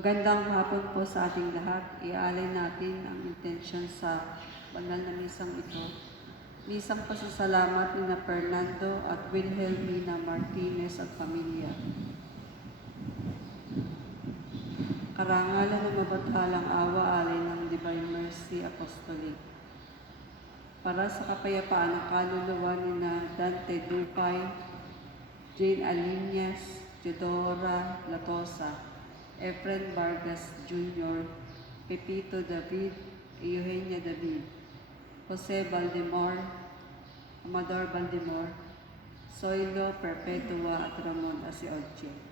Magandang hapon po sa ating lahat. Iaalay natin ang intensyon sa banal na misang ito. Misang pasasalamat ni na Fernando at Wilhelmina Martinez at pamilya. Karangalan ng mabaghalang awa alay ng Divine Mercy Apostolic. Para sa kapayapaan ng kaluluwa ni na Dante Ducay, Jane Alinas, Teodora Latosa, Efren Vargas Jr., Pepito David, Eugenia David, Jose Baldemor, Amador Baldemor, Zoilo Perpetua at Ramon Asioche.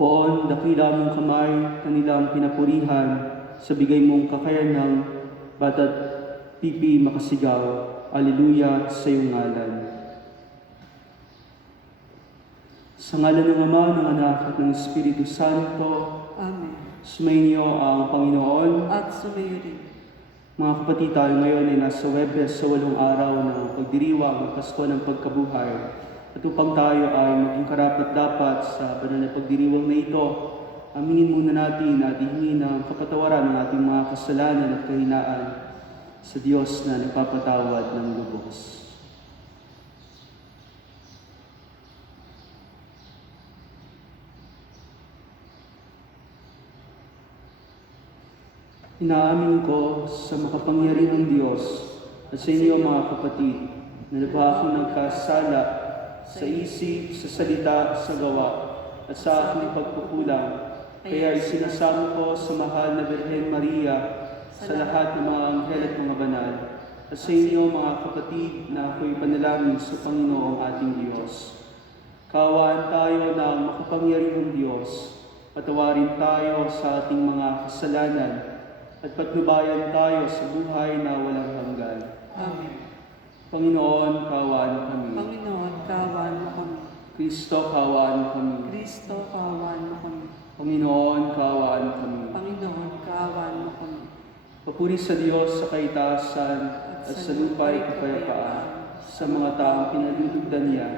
Poon, dakila mong kamay, kanilang pinapurihan, sa bigay mong kakayanang, bata't pipi makasigaw. Aleluya sa iyong ngalan. Sa ngalan ng Ama, ng Anak, at ng Espiritu Santo, Amen. sumainyo ang Panginoon. At sumayo rin. Mga kapatid, tayo ngayon ay nasa Webes sa 8 araw ng pagdiriwang ng Pasko ng Pagkabuhay. At upang tayo ay maging karapat-dapat sa banal na pagdiriwang na ito, aminin muna natin at hingin ang kapatawaran ng ating mga kasalanan at kahinaan sa Diyos na nagpapatawad ng lubos. Inaamin ko sa makapangyarihang Diyos at sa inyo mga kapatid na lubha akong nagkasala sa isip, sa salita, sa gawa, at sa aking pagkukulang. Kaya isinasamo ko sa mahal na Birhen Maria, sa lahat ng mga anghel at mga banal, at sa inyo mga kapatid na ako'y panalangin sa Panginoong ating Diyos. Kaawaan tayo ng makapangyarihang Diyos, patawarin tayo sa ating mga kasalanan, at patnubayan tayo sa buhay na walang hanggan. Amen. Panginoon, kaawaan kami. Panginoon, kaawaan mo kami. Kristo, kaawaan kami. Kristo, kaawaan mo kami. Panginoon, kaawaan kami. Panginoon, kaawaan mo kami. Papuri sa Diyos sa kaitaasan at sa lupa'y kapayapaan sa mga taong pinalulugdan niya.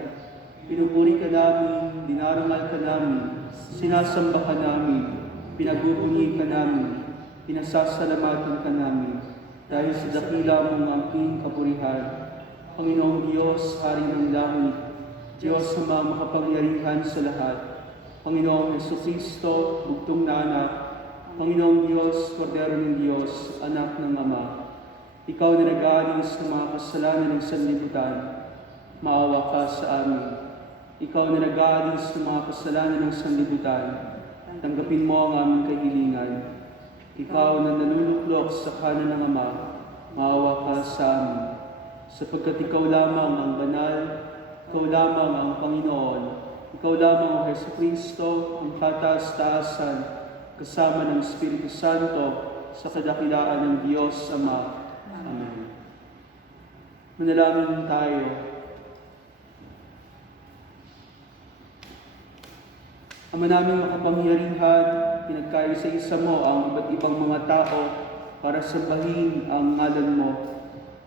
Pinupuri ka namin, dinarangal ka namin, sinasamba ka namin, pinagbubunyi ka namin, pinasasalamatan ka namin, dahil sa dakila mong angking kapurihan. Panginoong Diyos, Hari ng langit, Diyos na makapangyarihan sa lahat, Panginoong Jesucristo, bugtong na anak, Panginoong Diyos, Kordero ng Diyos, anak ng Ama, ikaw na nag-aalis ng mga kasalanan ng sanlibutan, maawa ka sa amin. Ikaw na nag-aalis ng mga kasalanan ng sanlibutan, tanggapin mo ang aming kahilingan. Ikaw na nanuluklok sa kanan ng Ama, maawa ka sa amin. Sapagkat ikaw lamang ang banal, ikaw lamang ang Panginoon, ikaw lamang ang Jesucristo, ang kataas-taasan, kasama ng Espiritu Santo, sa kadakilaan ng Diyos Ama. Amen. Manalangin tayo. Ama naming makapangyarihan, pinagkaisa-isa mo ang iba't ibang mga tao para sambahin ang ngalan mo.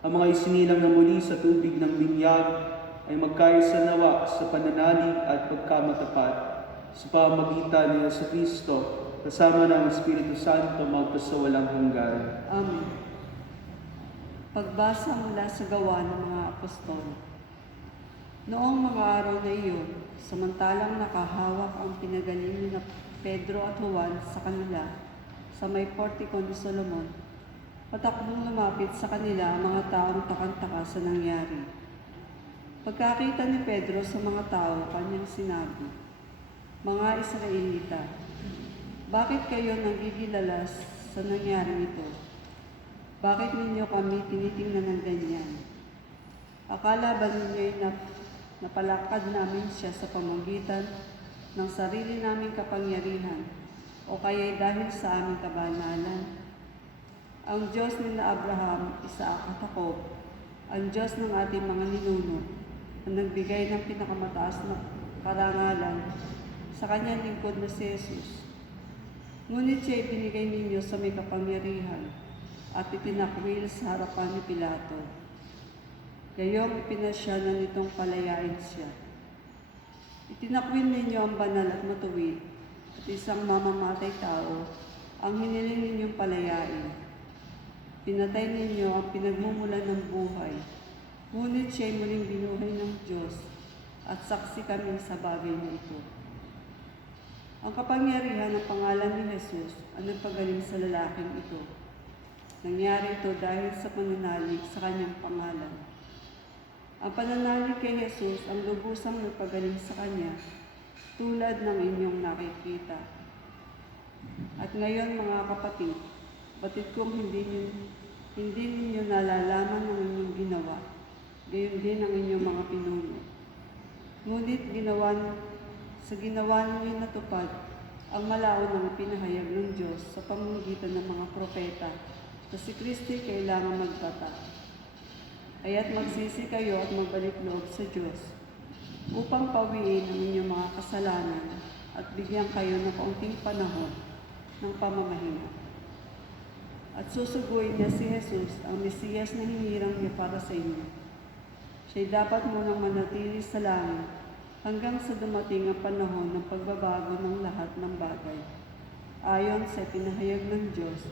Ang mga isinilang na muli sa tubig ng binyag ay magkaisa nawa sa pananalig at pagkamatapat sa pamamagitan ni Jesucristo kasama ng Espiritu Santo magpasawalang hanggan. Amen. Pagbasa mula sa Gawa ng mga Apostol. Noong mga araw na iyon, samantalang nakahawak ang pinagaling ni Pedro at Juan sa kanila sa may portiko ni Solomon, patakbong lumapit sa kanila ang mga taong takang-taka sa nangyari. Pagkakita ni Pedro sa mga tao, kanyang sinabi, "Mga Israelita, bakit kayo nagigilala sa nangyari ito? Bakit ninyo kami tinitingnan ng ganyan? Akala ba ninyo'y napalakad namin siya sa pamamagitan ng sarili naming kapangyarihan o kaya'y dahil sa aming kabanalan? Ang Diyos ni na Abraham, Isaac at Jacob, ang Diyos ng ating mga ninuno, na nagbigay ng pinakamataas na karangalan sa kanyang lingkod na si Jesus. Ngunit siya'y binigay ninyo sa may kapangyarihan at itinakwil sa harapan ni Pilato. Gayong ipinasya na nitong palayain siya. Itinakwil ninyo ang banal at matuwid at isang mamamatay tao ang hiniling ninyong palayain. Pinatay ninyo ang pinagmumulan ng buhay, ngunit siya'y muling binuhay ng Diyos at saksi kami sa bagay na ito. Ang kapangyarihan ng pangalan ni Jesus ang nagpagaling sa lalaking ito. Nangyari ito dahil sa pananalig sa kanyang pangalan. Ang pananalig kay Jesus ang lubusang nagpagaling sa kanya, tulad ng inyong nakikita. At ngayon mga kapatid, batid kong hindi ninyo nalalaman ang inyong ginawa, gayon din ang inyong mga pinuno. Ngunit sa ginawa ninyo natupad ang malaon ng pinahayag ng Diyos sa pamamagitan ng mga propeta na si Kristo'y kailangan magtata. Kaya't magsisi kayo at magbalik loob sa Diyos upang pawiin ang inyong mga kasalanan at bigyan kayo ng kaunting panahon ng pamamahinga. At susuguin niya si Jesus, ang Mesiyas na hinirang niya para sa inyo. Siya'y dapat munang manatili sa langit hanggang sa dumating ang panahon ng pagbabago ng lahat ng bagay, ayon sa pinahayag ng Diyos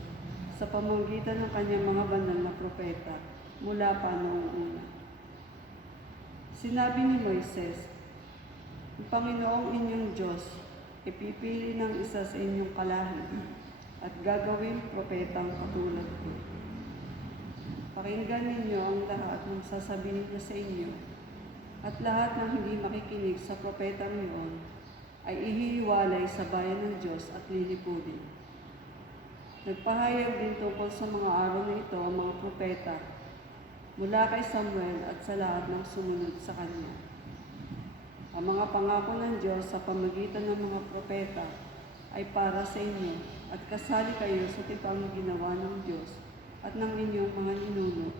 sa pamamagitan ng kanyang mga banal na propeta mula pa noong una. Sinabi ni Moises, ang Panginoong inyong Diyos ipipili ng isa sa inyong kalahi at gagawing propetang katulad ko. Pakinggan ninyo ang lahat ng sasabihin niya sa inyo, at lahat ng hindi makikinig sa propetang iyon ay ihihiwalay sa bayan ng Diyos at lilipudin. Nagpahayag din tungkol sa mga araw na ito ang mga propeta mula kay Samuel at sa lahat ng sumunod sa kanya. Ang mga pangako ng Diyos sa pamamagitan ng mga propeta ay para sa inyo at kasali kayo sa tipang ginawa ng Diyos at ng inyong mga ninuno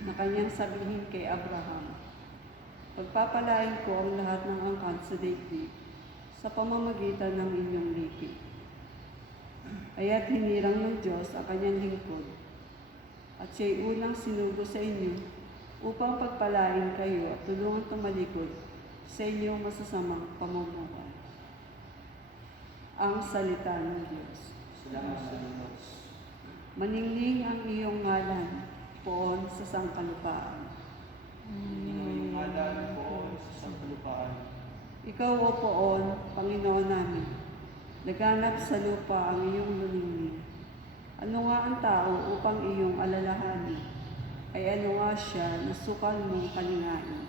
na kanyang sabihin kay Abraham. Pagpapalain ko ang lahat ng angkan sa daigdig sa pamamagitan ng inyong lipi. Kaya't hinirang ng Diyos ang kanyang lingkod at siya'y unang sinugo sa inyo upang pagpalain kayo at tulungan tumalikod sa inyong masasamang pamumuhay. Ang salita ng Diyos. Salamat sa Diyos. Maningning ang iyong ngalan poon sa sangkalupaan. Iyong ngalan poon sa sangkalupaan. Ikaw o poon, Panginoon namin, laganap sa lupa ang iyong luningning. Ano nga ang tao upang iyong alalahanin? Ay ano nga siya na sukal mong kalingain?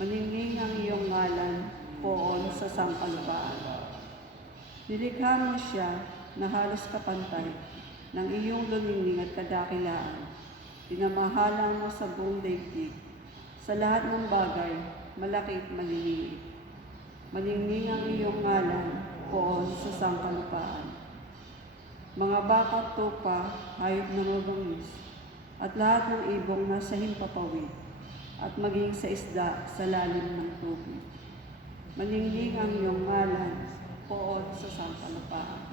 Maningning ang iyong ngalan poon sa sangkalupaan. Nilikha mo siya na halos kapantay ng iyong luningning at kadakilaan. Pinamahala mo sa buong daigdig, sa lahat ng bagay, malaki at maliliit. Maningning ang iyong ngalan poon sa sangkalupaan. Mga baka at tupa, hayop na mabangis, at lahat ng ibong nasa himpapawid, at maging sa isda sa lalim ng tubig. Maningning ang iyong ngalan poon sa sangkalupaan.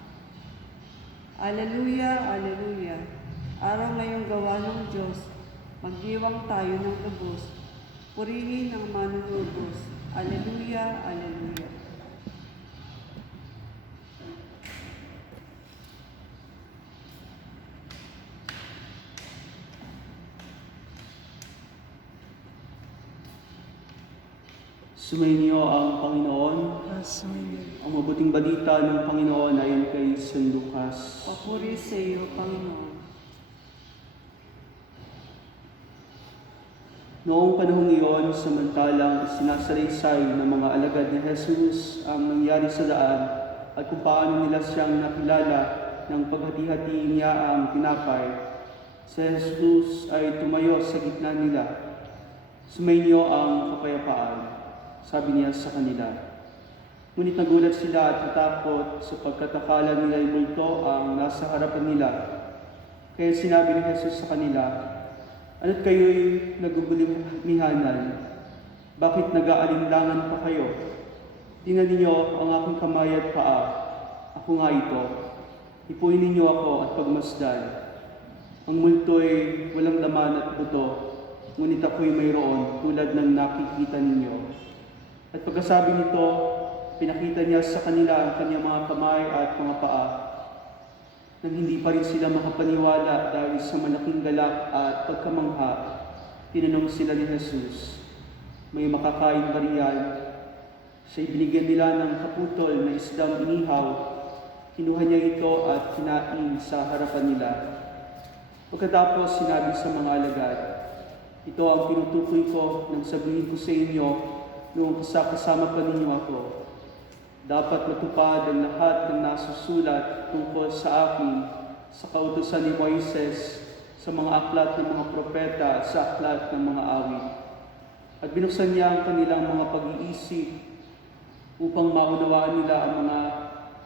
Alleluia, alleluia. Araw ngayong gawa ng Diyos, magdiwang tayo ng lubos. Purihin ang manunubos. Alleluia, alleluia. Sumainyo ang Panginoon. Ang mabuting balita ng Panginoon ayon kay San Lucas. Papuri sa iyo, Panginoon. Noong panahong iyon, samantalang sinasalaysay ng mga alagad ni Jesus ang nangyari sa daan at kung paano nila siyang nakilala ng paghati-hati niya ang tinapay, Si Jesus ay tumayo sa gitna nila. Sumainyo ang kapayapaan, sabi niya sa kanila. Ngunit nagulat sila at natakot sapagkat akala nila yung multo ang nasa harapan nila. Kaya sinabi ni Jesus sa kanila, "Ano't kayo'y nagugulihanan? Bakit nag-aalinlangan pa kayo? Tingnan ninyo ang aking kamay at paa. Ako nga ito. Ipuin ninyo ako at pagmasdan. Ang multo'y walang laman at buto, ngunit ako'y mayroon tulad ng nakikita ninyo." At pagkasabi nito, pinakita niya sa kanila ang kanyang mga kamay at mga paa. Nang hindi pa rin sila makapaniwala dahil sa malaking galak at pagkamangha, tinanong sila ni Jesus, "May makakain ba riyan?" Siya'y binigyan nila ng kaputol na isdang inihaw. Kinuha niya ito at kinain sa harapan nila. Pagkatapos sinabi sa mga alagad, "Ito ang tinutukoy ko nang sabihin ko sa inyo noong kasama pa ninyo ako. Dapat matupad ang lahat ng nasusulat tungkol sa akin sa kautusan ni Moises, sa mga aklat ng mga propeta at sa aklat ng mga awit." At binuksan niya ang kanilang mga pag-iisip upang maunawaan nila ang mga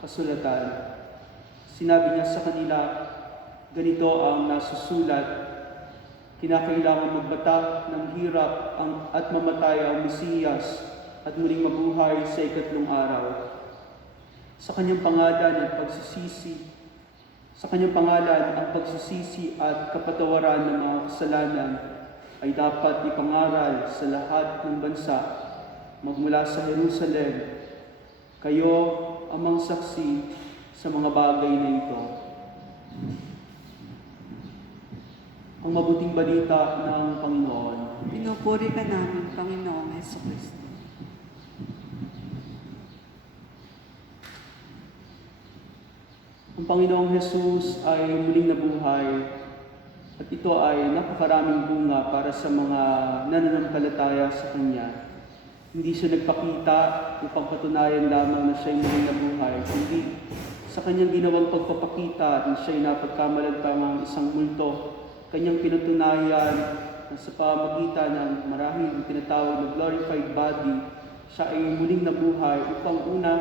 kasulatan. Sinabi niya sa kanila, "Ganito ang nasusulat, kinakailangan magbata ng hirap at mamatay ang Mesiyas at muling mabuhay sa ikatlong araw. Sa kanyang pangalan ang pagsisisi at kapatawaran ng mga kasalanan ay dapat ipangaral sa lahat ng bansa, magmula sa Jerusalem. Kayo ang mga saksi sa mga bagay na ito." Ang mabuting balita ng Panginoon. Pinupuri ka namin, Panginoong Jesucristo. Ang Panginoong Jesus ay muling nabuhay at ito ay napakaraming bunga para sa mga nananampalataya sa Kanya. Hindi siya nagpakita upang patunayan lamang na siya'y muling nabuhay, kundi sa Kanyang ginawang pagpapakita na siya'y napagkamalagpaang isang multo. Kanyang pinatunayan na sa pamagitan ng marahil tinatawag na glorified body, siya ay muling nabuhay upang una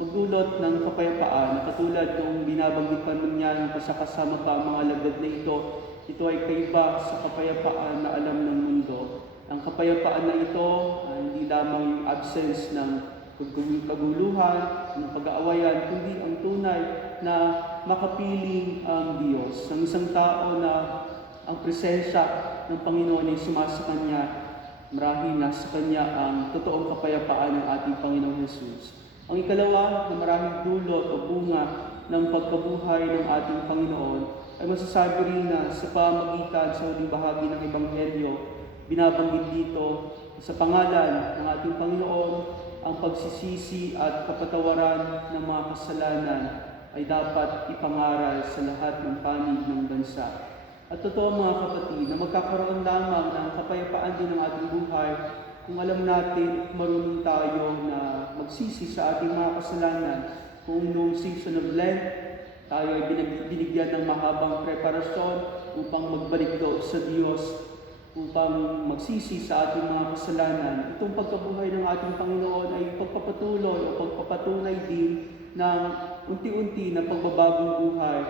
magdulot ng kapayapaan na katulad ng binabanggit pa niya ng kasama pa ang mga alagad na ito. Ito ay kaiba sa kapayapaan na alam ng mundo. Ang kapayapaan na ito ay hindi lamang yung absence ng kaguluhan, ng pag-aawayan, kundi ang tunay na makapiling ang Diyos. Ng isang tao na ang presensya ng Panginoon ay sumasa Kanya, marahil nasa Kanya ang totoong kapayapaan ng ating Panginoong Jesus. Ang ikalawa na marahil dulot o bunga ng pagkabuhay ng ating Panginoon ay masasabi rin na sa pamagitan sa huling bahagi ng Ebanghelyo, binabanggit dito sa pangalan ng ating Panginoon ang pagsisisi at kapatawaran ng mga kasalanan ay dapat ipangaral sa lahat ng panig ng bansa. At totoo mga kapatid na magkakaroon lamang ng kapayapaan din ng ating buhay kung alam natin, marunong tayo na magsisi sa ating mga kasalanan. Kung noong season of Lent, tayo ay binigyan ng mahabang preparasyon upang magbalik daw sa Diyos, upang magsisi sa ating mga kasalanan. Itong pagkabuhay ng ating Panginoon ay pagpapatuloy o pagpapatunay din ng unti-unti na pagbabagong buhay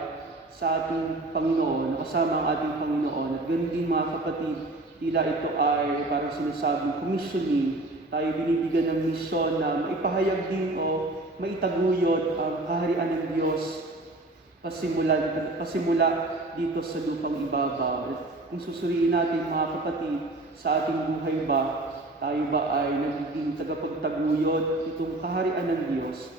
sa ating Panginoon, kasama ang ating Panginoon. At ganoon din mga kapatid, tila ito ay parang sinasabing commissioning. Tayo binibigyan ng misyon na maipahayag din o maitaguyod ang kaharian ng Diyos pasimula dito sa lupang ibabaw. At kung susuriin natin mga kapatid, sa ating buhay ba, tayo ba ay nagiging tagapagtaguyod itong kaharian ng Diyos?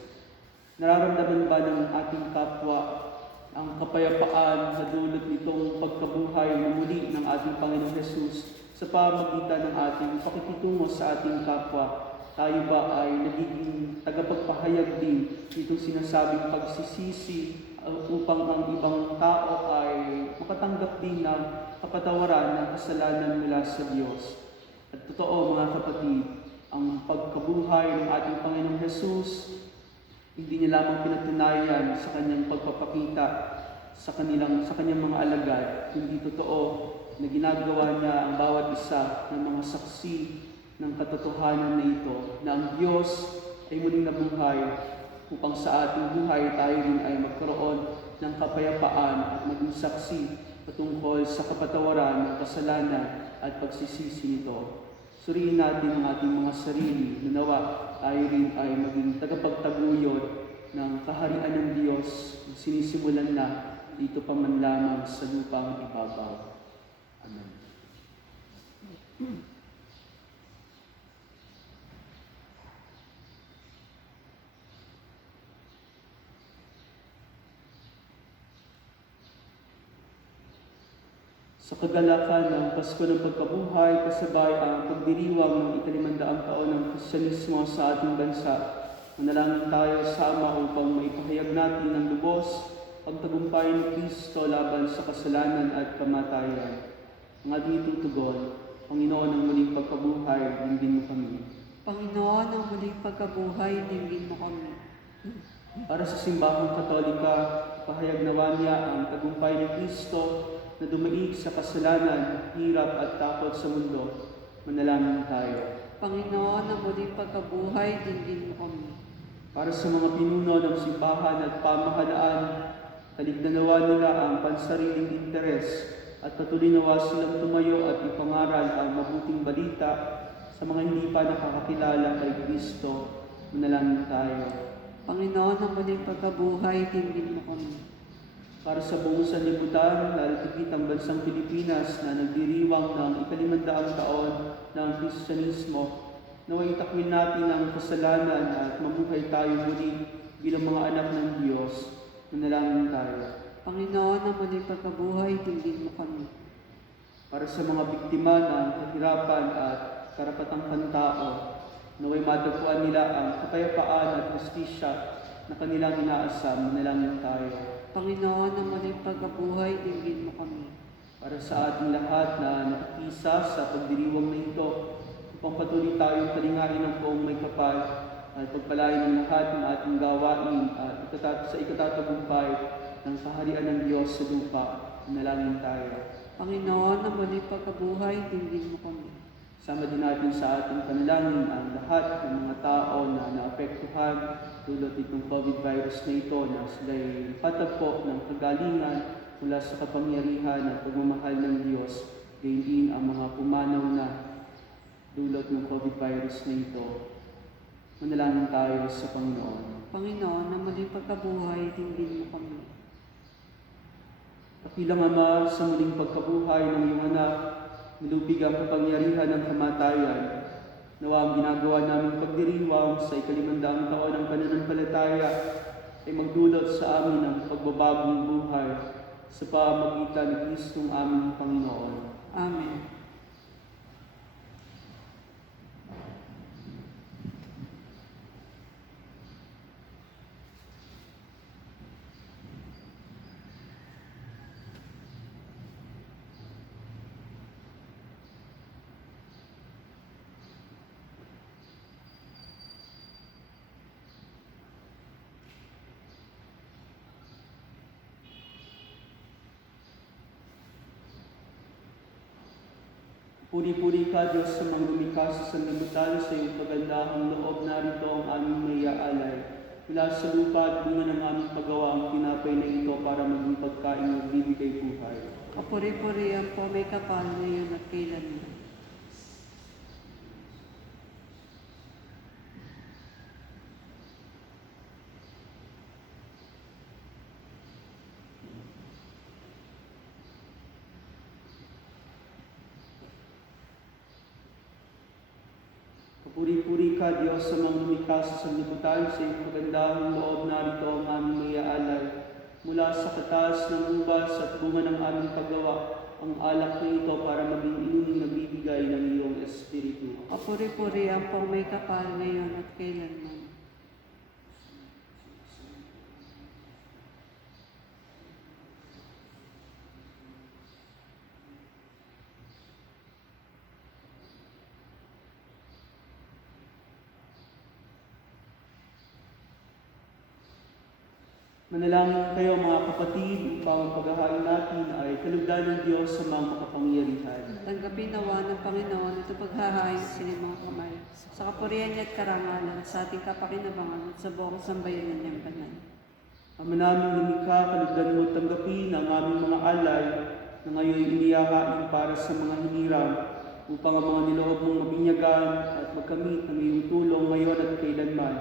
Nararamdaman ba ng ating kapwa ang kapayapaan na dulot nitong pagkabuhay na muli ng ating Panginoong Jesus sa pamagitan ng ating pakikitungo sa ating kapwa? Tayo ba ay nagiging tagapagpahayag din itong sinasabing pagsisisi upang ang ibang tao ay makatanggap din ng kapatawaran ng kasalanan mula sa Diyos? At totoo mga kapatid, ang pagkabuhay ng ating Panginoong Jesus, hindi niya lamang pinatunayan sa kanyang pagpapakita sa kanyang mga alagad, hindi totoo na ginagawa niya ang bawat isa ng mga saksi ng katotohanan na ito, na ang Diyos ay muling nabuhay upang sa ating buhay tayo rin ay magkaroon ng kapayapaan at maging saksi patungkol sa kapatawaran ng kasalanan at pagsisisi nito. Suriin natin ang ating mga sarili na nawa tayo rin ay maging tagapagtaguyod ng kaharian ng Diyos na sinisimulan na dito pa man lamang sa lupang ibabaw. Amen. Sa kagalakan ng Pasko ng Pagkabuhay, kasabay ang pagdiriwang ng ika-500 taon ng Kristyanismo sa ating bansa, manalangin tayo sa Ama upang maipahayag natin ng lubos ang tagumpay ni Kristo laban sa kasalanan at kamatayan. Ang ating itutugon, Panginoon ng muling pagkabuhay, dinggin mo kami. Panginoon, ang muling pagkabuhay, dinggin mo kami. Para sa simbahang Katolika, pahayag nawa niya ang tagumpay ni Kristo na dumaig sa kasalanan, hirap at takot sa mundo. Manalangin tayo. Panginoon, ang muling pagkabuhay, dinggin mo kami. Para sa mga pinuno ng simbahan at pamahalaan, talikdan nawa nila ang pansariling interes at patuloy nawa silang tumayo at ipangaral ang mabuting balita sa mga hindi pa nakakakilala kay Kristo. Manalangin tayo. Panginoon, ang muling pagkabuhay, dinggin mo kami. Para sa buong sanlibutan, lalo tigit ang bansang Pilipinas na nagdiriwang ng ika-500 taon ng Kristyanismo, naway itakwil natin ang kasalanan at mabuhay tayo muli bilang mga anak ng Diyos. Manalangin tayo. Panginoon, ang muling pagkabuhay, dinggin mo kami. Para sa mga biktima ng kahirapan at karapatang pantao, naway madagpuan nila ang kapayapaan at justisya na kanilang inaasam. Manalangin tayo. Panginoon, ang muling pagkabuhay, dinggin mo kami. Para sa ating lahat na nakikisa sa pagdiriwang na ito, upang patuloy tayong talingain ng buong may kapal at pagpalain ng lahat ng ating gawain at sa ikatatagumpay ng kaharian ng Diyos sa lupa. Manalangin tayo. Panginoon, ang muling pagkabuhay, dinggin mo kami. Sama din natin sa ating panalangin ang lahat ng mga tao na naapektuhan tulad itong COVID virus na ito na sila'y patagpo ng kagalingan mula sa kapangyarihan at pagmamahal ng Diyos, gayon din ang mga pumanaw na dulot ng COVID virus na ito. Manalangin tayo sa Panginoon. Panginoon, ang muling pagkabuhay, dinggin mo kami. Dakilang Ama, sa muling pagkabuhay ng iyong anak, nilubig ang kapangyarihan ng kamatayan. Nawa ang ginagawa naming pagdiriwang sa ika-500 taon ng pananampalataya ay magdulot sa amin ng pagbabagong buhay sa pamamagitan ni Kristong aming Panginoon. Amen. Puri-puri ka, Diyos, sa mga lumikha sa sanlibutan, sa iyong kagandahang loob, narito ang aming maiaalay. Mula sa lupa at bunga ng aming paggawa ang tinapay na ito para maging pagkain ng bibigay buhay. Kapuri-purihan po may kapal ngayon at kailanman. Puri-puri ka, Diyos, sa mga lumikha sa sanlibutan, sa iyong kagandahang loob, narito ang aming maiaalay. Mula sa katas ng ubas at bunga ng aming paggawa, ang alak na ito para maging inumin na bibigay ng iyong Espiritu. Kapuri-purihan po may kapal ngayon at kailanman. Manalangin kayo mga kapatid upang ang paghahain natin ay kalugdan ng Diyos sa mga makapangyarihan. Tanggapin nawa ng Panginoon ito paghahain sa inyong mga kamay, sa kapurihan niya at karangalan, sa ating kapakinabangan at sa buong sambayanan niyang banal. Ama naming lumikha, kalugdan mo tanggapin ang aming mga alay na ngayon inihahain para sa mga hiniram upang ang mga niloob mong mabinyagan at magkamit ng iyong tulong ngayon at kailanman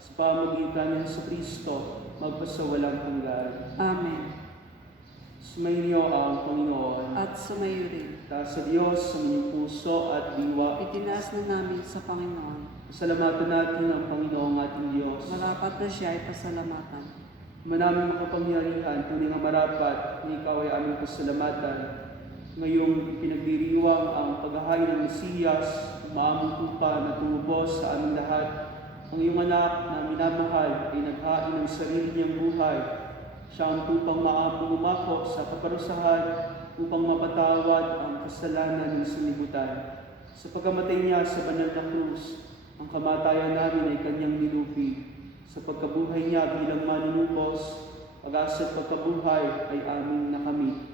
sa pamagitan ng sa Kristo magpasawalang hanggan. Amen. Sumainyo ang Panginoon. At sumayo rin. Taas sa Diyos sa inyong puso at diwa. Itinaas na namin sa Panginoon. Pasalamatan natin ang Panginoong ating Diyos. Marapat na siya ay pasalamatan. Manaming makapangyarihan, tunay nga marapat na ikaw ay aming pasalamatan. Ngayong pinagdiriwang ang paghahain ng Mesiyas, maamong tupa na tumubos sa aming lahat. Ang iyong anak na minamahal ay naghain ng sarili niyang buhay. Siya ang tupang maamong umako sa kaparusahan upang mapatawad ang kasalanan ng sanlibutan. Sa pagkamatay niya sa banal na krus, ang kamatayan namin ay kanyang nilupi. Sa pagkabuhay niya bilang manunubos, pag-asa at pagkabuhay ay aming nakamit.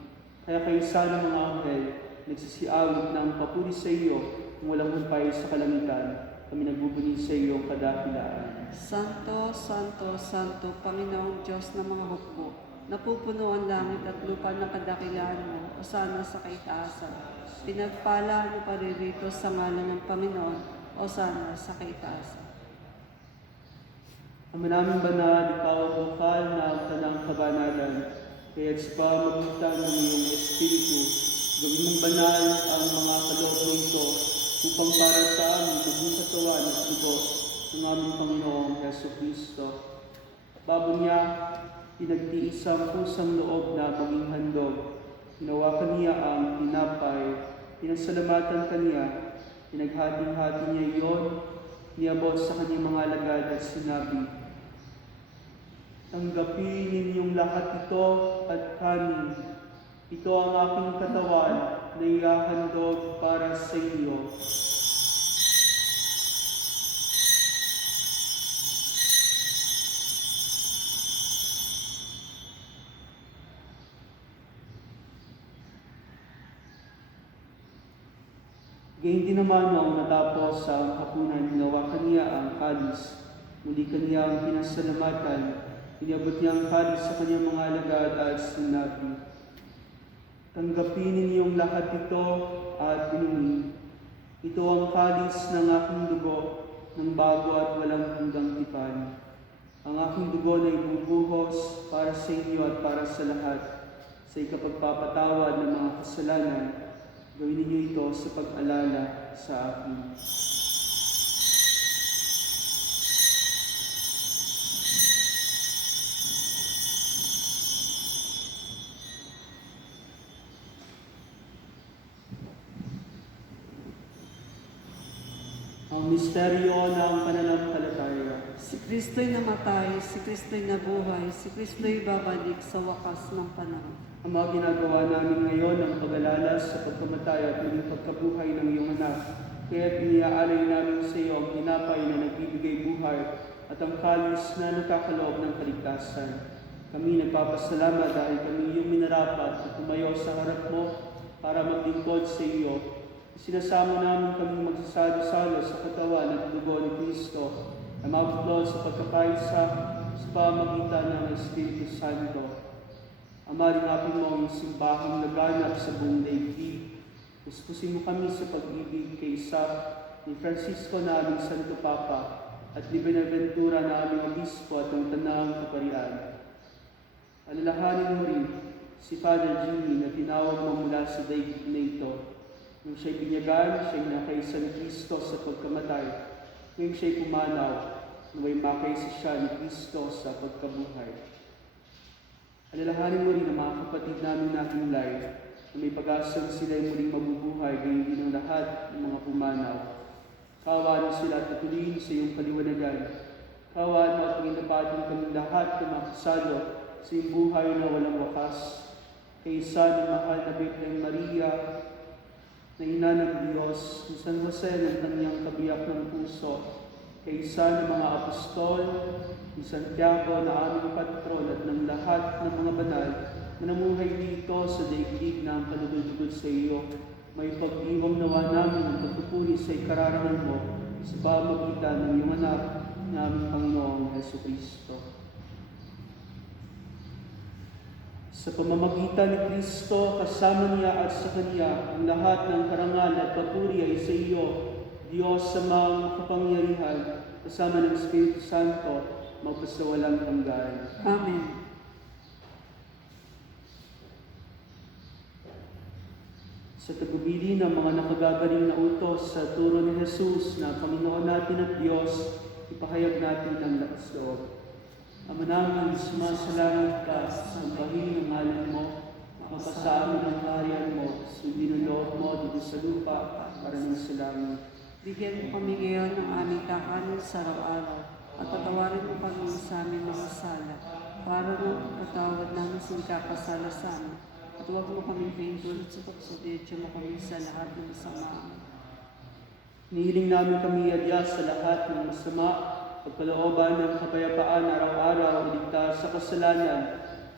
Kaya kaisa ng mga anghel, nagsisiawit ng papuri sa iyo kung walang humpay sa kalangitan. Kami nagbubuni sa iyong kadakilaan. Santo, Santo, Santo, Panginoong Diyos ng mga hukbo, napupuno ang langit at lupa ng kadakilaan mo, o sana sa kaitaasan. Pinagpala mo paririto sa ngalan ng Panginoon, o sana sa kaitaasan. Ama naming banal, ikaw ang bukal na ang tanang kabanalan, kaya't sa pamagitan ng iyong Espiritu, gawin mong banal ang mga kaloob na ito, upang para sa amin maging katawan at dugo ng aming Panginoong Heso Kristo. Bago niya, pinagtiis ang pusang loob na maging handog. Hinawakan niya ang tinapay, pinasalamatan kaniya, pinaghati-hati niya iyon, niabot sa kanyang mga alagad at sinabi, "Tanggapin ninyong lahat ito at kanin. Ito ang aking katawan na ihahandog para sa inyo." Gayun din naman noong natapos ang hapunan, hinawakan niya ang kalis. Muli kaniyang pinasalamatan. Iniabot niya ang kalis sa kanyang mga alagad at sinabi, "Tanggapin ninyong lahat ito at inumin. Ito ang kalis ng aking dugo, ng bago at walang hanggang tipan. Ang aking dugo na ibubuhos para sa inyo at para sa lahat, sa ikapagpapatawad ng mga kasalanan. Gawin ninyo ito sa pag-alala sa akin." Ang misteryo ng pananampalataya. Si Kristo'y namatay, si Kristo'y nabuhay, si Kristo'y babalik sa wakas ng panahon. Ang mga ginagawa namin ngayon ang pag-alala sa pagkamatay at muling pagkabuhay ng iyong anak. Kaya't iniaalay namin sa iyo ang tinapay na nagbibigay buhay at ang kalis na nakakaloob ng kaligtasan. Kami nagpapasalamat dahil kami iyong minarapat at tumayo sa harap mo para maglingkod sa iyo. Sinasama namin kami magsasalo-salo sa katawan at dugo ni Kristo na mabuklod sa pagkakaisa sa pamagitan ng Espiritu Santo. Ama, rinapin mo ang simbahang laganap sa buong daigdig. Puspusin mo kami sa pag-ibig kay isa ni Francisco na aming Santo Papa at ni Benaventura na aming Obispo at ng Tanang Kaparian. Alalahanin mo rin si Father Jimmy na tinawag mo mula sa daigdig na ito. Nung siya'y binyagan, siya'y nakaisa ni Kristo sa pagkamatay. Ngayong siya'y pumanaw, nawa'y makaisa siya ni Kristo sa pagkabuhay. Alalahanin mo rin ang mga kapatid namin nakinlay na may pag-asang sila'y muling mabubuhay, gayon din ang lahat ng mga pumanaw. Kaawaan mo sila at patuloyin sa iyong kaliwanagan. Kaawaan mo at panginapatin kami lahat na makasalo sa iyong buhay na walang wakas. Kaisa ng mahal na Birheng Maria, na ina ng Diyos, ni San Jose ng kanyang kabiyak ng puso, kaisa ng mga apostol, ni Santiago na aming patron at ng lahat ng mga banal na namuhay dito sa daigdig na ang kalugod-lugod sa iyo, may pag-iwang nawa namin ang pagpupuri sa ikararangan mo sa pamamagitan ng iyong anak na aming Panginoong Heso Kristo. Sa pamamagitan ni Kristo, kasama niya at sa Kanya, ang lahat ng karangal at papuri ay sa iyo, Diyos sa mga makapangyarihan, kasama ng Espiritu Santo, magpasawalang hanggan. Amen. Sa tagbibili ng mga nakagagaling na utos sa turo ni Jesus na Panginoon natin at Diyos, ipahayag natin ang lakas loob. Ama namin, sumasalangit ka, sambahin ang ngalan mo, makapasa amin ang kaharian mo, sundin ang loob mo dito sa lupa para ng sa langit. Bigyan mo kami ngayon ng aming kakanin sa araw-araw at patawarin mo kami sa aming mga sala para ng patawad namin sa ikakasala sa amin. At huwag mo kami paintulot sa tukso, diretso mo kami sa lahat ng masama. Nihiling namin kami adya sa lahat ng masama, pagkalooban ng kapayapaan araw-araw, iligtas sa kasalanan,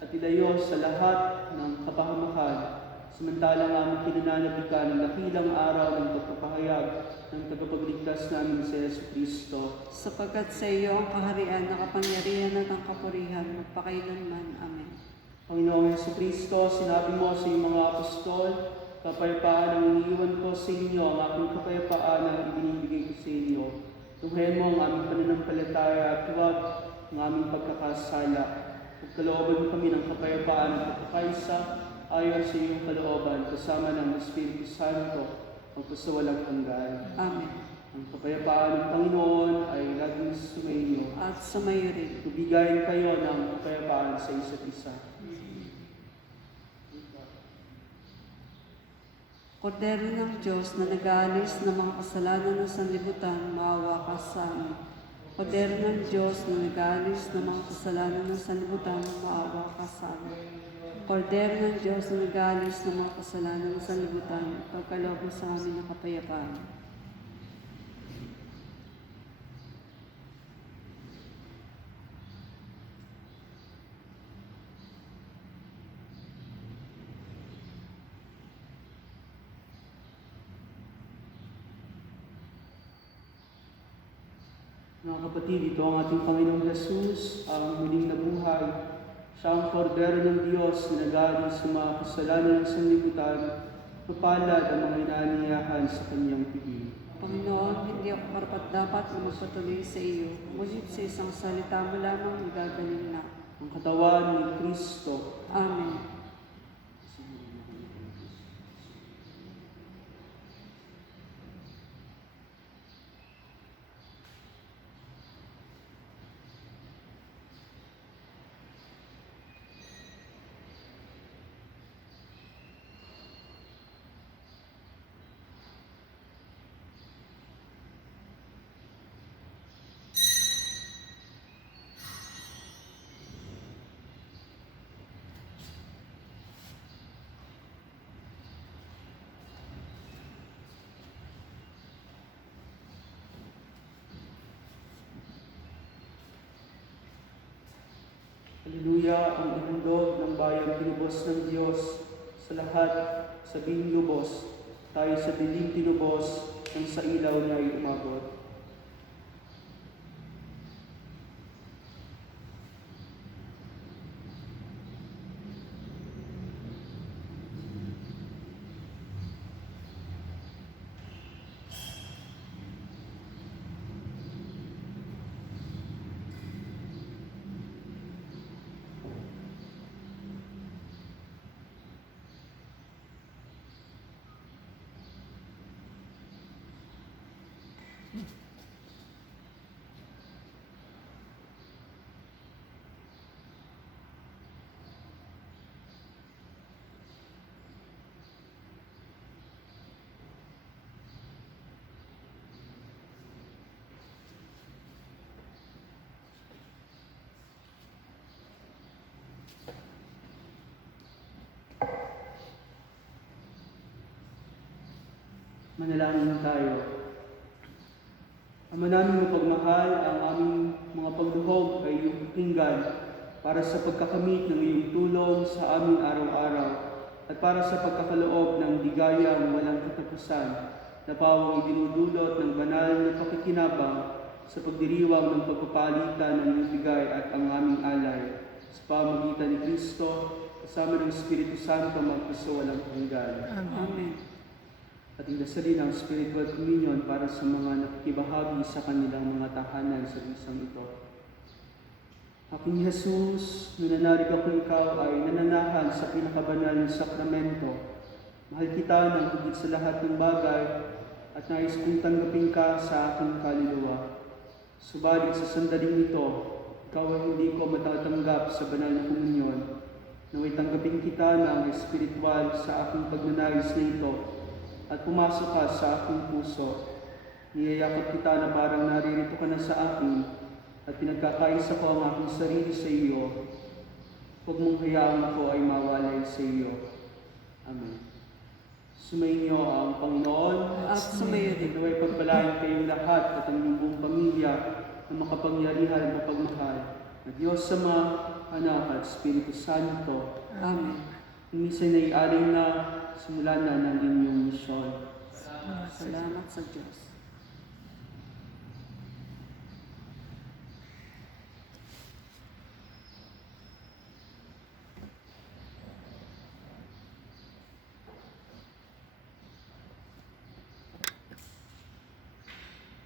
at ilayo sa lahat ng kapahamakan. Samantalang aming pinananabikan ng dakilang araw ng pagpapahayag ng tagapagligtas namin sa Yesu Kristo. Sapagkat sa iyo ang kaharian, ang kapangyarihan at ang kapurihan, magpakailanman. Amen. Panginoong Yesu Kristo, sinabi mo sa iyong mga apostol, kapayapaan ang iniiwan ko sa inyo, ang aking kapayapaan ang ibinibigay ko sa inyo. Tunghayan mo ang aming pananampalataya at huwag ang aming pagkakasala. Pagkalooban mo kami ng kapayapaan at pagkakaisa, ayon sa iyong kalooban, kasama ng Espiritu Santo, magpasawalang hanggan. Amen. Ang kapayapaan ng Panginoon ay laging sumainyo. At sumayo rin. Tubigayin kayo ng kapayapaan sa isa't isa. Kordero ng Diyos na nag-aalis ng mga kasalanan ng sanlibutan, maawa ka sa amin. Kordero ng Diyos na nag-aalis ng mga kasalanan ng sanlibutan, maawa ka sa amin. Kordero ng Diyos na nag-aalis ng mga kasalanan ng sanlibutan, pagkaloob mo sa amin ng kapayapaan. Mga kapatid, ito ang ating Panginoong Jesus, ang muling nabuhay. Siya ang kordero ng Diyos na nag-aalis sa mga kasalanan ng sanlibutan, mapalad ang mga inaaniyahan sa kanyang piging. Panginoon, hindi ako karapat-dapat na magpatuloy sa iyo, ngunit sa isang salita mo lamang magagaling na. Ang katawan ni Kristo. Amen. Haleluya, ang ihandog ng bayan tinubos ng Diyos sa lahat, sabing lubos, tayo sa dilim tinubos, ng sa ilaw na ay umabot. Manalangin tayo. Ama namin mapagmahal, ang aming mga pagduhog ay iyong pakikinggan para sa pagkakamit ng iyong tulong sa aming araw-araw at para sa pagkakaloob ng ligayang walang katapusan na pawang idinudulot ng banal na pakikinabang sa pagdiriwang ng pagpapalitan ng iyong bigay at ang aming alay sa pamagitan ni Kristo kasama ng Espiritu Santo magpasawalang hanggan. Amen. At indasalin ang spiritual communion para sa mga nakikibahagi sa kanilang mga tahanan sa isang ito. Aking Jesus, nananalig ako ikaw ay nananahan sa pinakabanal na sakramento. Mahal kita ng higit sa lahat ng bagay at nais kong tanggapin ka sa aking kaluluwa. Subalit sa sandaling ito, ikaw ay hindi ko matatanggap sa banal na komunyon. Naway tanggapin kita ng espiritual sa aking pagnanais na ito at pumasok ka sa aking puso. Niyayakap kita na parang naririto ka na sa akin at pinagkakaisa ko ang aking sarili sa iyo. Huwag mong hayaang ako ay mawalay sa iyo. Amen. Sumainyo ang Panginoon At sumayo din. Naway pagpalain kayong lahat at ang inyong buong pamilya na makapangyarihan at mapagmahal na Diyos Ama, Anak at Espiritu Santo. Amen. Minsan ay alay na simula na ng inyong misyon. Salamat sa Diyos.